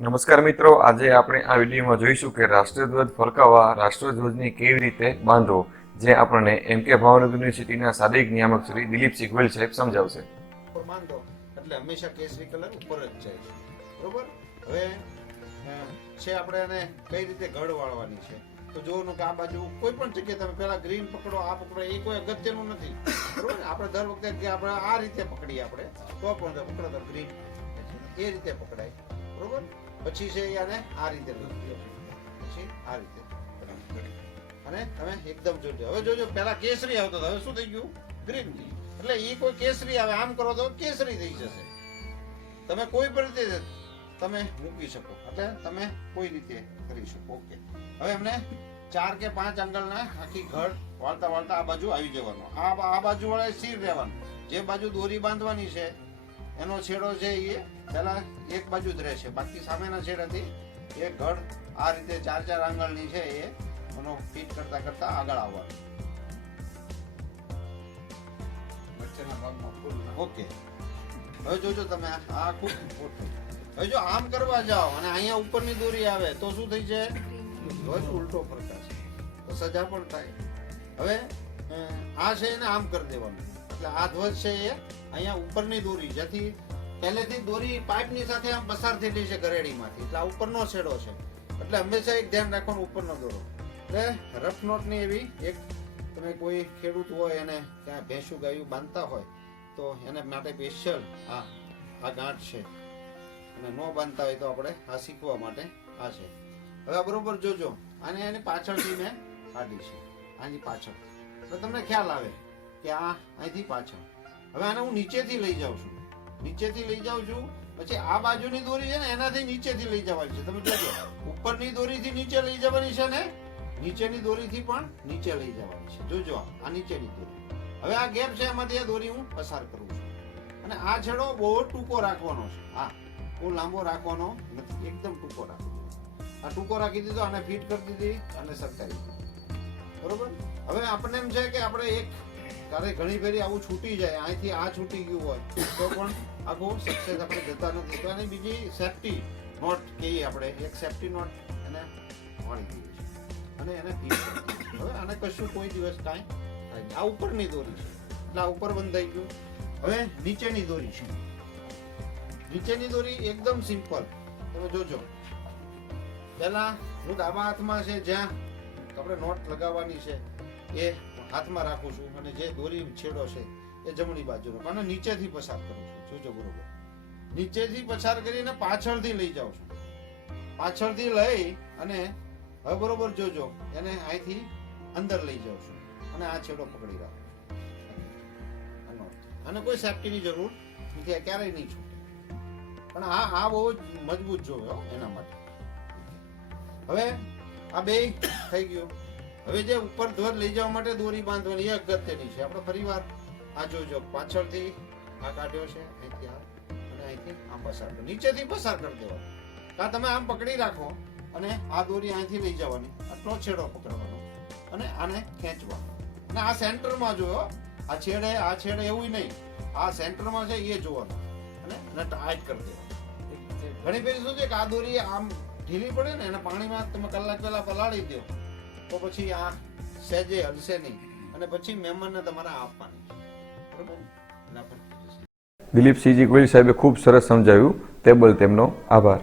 નમસ્કાર મિત્રો, આજે આપણે આ વિડીયોમાં જોઈશું કે રાષ્ટ્રધ્વજ ફરકાવવા રાષ્ટ્રધ્વજને કેવી રીતે બાંધવો, જે આપણને એમકે ભાવનગર યુનિવર્સિટીના સાદિક નિયામક શ્રી દિલીપસિંહ ગોહિલ સાહેબ સમજાવશે. બાંધો એટલે હંમેશા કેસરી કલર ઉપર જ જાય છે. બરોબર. હવે છે આપણે એને કઈ રીતે ઘડ વાળવાની છે તો જોવાનું કે આ બાજુ કોઈ પણ જગ્યાએ તમે પેલા ગ્રીન પકડો, આ પકડો, એ કોઈ અગત્યનું નથી. બરોબર. આપણે દર વખતે કે આપણે આ રીતે પકડીએ આપણે તો પણ પકડો તો ગ્રીન એ રીતે પકડાય. બરોબર. પછી છે આને આ રીતે પછી આ રીતે અને તમે એકદમ જોજો. હવે જોજો પેલા કેસરી આવતો હવે શું થઈ ગયું? ગ્રીન. એટલે એ કોઈ કેસરી આવે આમ કરો તો કેસરી થઈ જશે. તમે કોઈ પણ રીતે તમે મૂકી શકો, એટલે તમે કોઈ રીતે કરી શકો. ઓકે. હવે એમને 4 કે 5 આંગળના આખી ઘડ વાળતા વાળતા આ બાજુ આવી જવાનું. આ બાજુ વાળા સ્થિર રહેવાનું. જે બાજુ દોરી બાંધવાની છે એનો છેડો છે એ પહેલા એક બાજુ જ રહેશે, બાકી સામેના છેડાથી એ ઘડ આ રીતે 4 આંગળની છે એ એનો ફિટ કરતા કરતા આગળ આવવાનું. ઓકે. હવે જોજો તમે આ ખૂબ મોટું. હવે જો આમ કરવા જાઓ અને અહીંયા ઉપરની દોરી આવે તો શું થઈ છે? ધ્વજ ઉલટો ફરકાશે તો સજા પણ થાય. હવે આ છે એને આમ કરી દેવાનું. એટલે આ ધ્વજ છે એ અહીંયા ઉપરની દોરી, જેથી પહેલેથી દોરી પાઇપની સાથે આમ પસાર થયેલી છે ગરેડીમાંથી, એટલે આ ઉપરનો છેડો છે. એટલે હંમેશા એક ધ્યાન રાખવાનું ઉપરનો દોરો. એટલે રફ નોટની એવી એક તમે કોઈ ખેડૂત હોય અને ત્યાં ભેંસું ગાયું બાંધતા હોય તો એને માટે સ્પેશિયલ આ ગાંઠ છે, અને ન બાંધતા હોય તો આપણે આ શીખવા માટે આ છે. હવે આ બરોબર જોજો, આને એની પાછળથી મેં કાઢી છે, આની પાછળ, તો તમને ખ્યાલ આવે કે આ અહીંથી પાછળ. હવે આને હું નીચેથી લઈ જાઉં છું, નીચેથી લઈ જાઉં છું. પછી આ બાજુની દોરી છે ને એનાથી નીચેથી લઈ જવાની છે. તમે જોજો, ઉપરની દોરીથી નીચે લઈ જવાની છે ને નીચેની દોરીથી પણ નીચે લઈ જવાની છે. જોજો આ નીચેની દોરી. હવે આ ગેપ છે એમાંથી આ દોરી હું પસાર કરું છું, અને આ છેડો બહુ ટૂંકો રાખવાનો છે. આ બહુ લાંબો રાખવાનો નથી, એકદમ ટૂંકો રાખવાનો. આ ટૂંકો રાખી દીધો, આને ફિટ કરી દીધી અને સરકારી દીધી. બરોબર. હવે આપણને એમ છે કે આપણે એક ત્યારે ઘણી ફેરી આવું છૂટી જાય, અહીંથી આ છૂટી ગયું હોય તો પણ આખું સક્સેસ આપણે જતા નથી. તો એની બીજી સેફટી નોટ કહીએ આપણે, એક સેફટી નોટ એને વાળી દઈએ છીએ અને એને ફિટ કરી દઈએ. હવે આને કશું કોઈ દિવસ કાંઈ થાય નહીં. આ ઉપરની દોરી છે એટલે આ ઉપર બંધાઈ ગયું. હવે નીચેની દોરી છે. નીચેની દોરી એકદમ સિમ્પલ. તમે જોજો, પહેલા હું ડાબા હાથમાં છે જ્યાં આપણે નોટ લગાવવાની છે એ હાથમાં રાખું છું, અને જે દોરી છેડો છે એ જમણી બાજુનો, અને નીચેથી પસાર કરું છું. જોજો બરોબર, નીચેથી પસાર કરીને પાછળથી લઈ જાઉં છું. પાછળથી લઈ અને હવે બરોબર જોજો, એને અહીંથી અંદર લઈ જાઉં છું અને આ છેડો પકડી રાખું. અને કોઈ સેફટીની જરૂર નથી, ક્યારેય નહીં છૂટે. પણ આ બહુ જ મજબૂત જોયો એના માટે. હવે આ બે થઈ ગયું. હવે જે ઉપર ધ્વજ લઈ જવા માટે દોરી બાંધવાની એ અગત્યની છે. આપણે ફરીવાર આ જોજો, પાછળથી આ કાઢ્યો છે, અહીંથી આ અને અહીંથી આમ પસાર કરો, નીચેથી પસાર કરી દેવાનો. કાં તમે આમ પકડી રાખો અને આ દોરી અહીંથી લઈ જવાની, આટલો છેડો પકડવાનો અને આને ખેંચવાનો. અને આ સેન્ટરમાં જોયો, આ છેડે એવું નહીં, આ સેન્ટરમાં છે એ જોવાનું અને એને ટાઈટ કરી દેવાનું. ઘણી ફેરી શું છે કે આ દોરી આમ ઢીલી પડે ને, એને પાણીમાં તમે કલાક પહેલા પલાળી દો તો પછી આ સહેજે હલશે નહીં, અને પછી મહેમાનને તમારે આપવાની. બરોબર. દિલીપસિંહજી ગોહિલ સાહેબે ખૂબ સરસ સમજાવ્યું. તે બદલ તેમનો આભાર.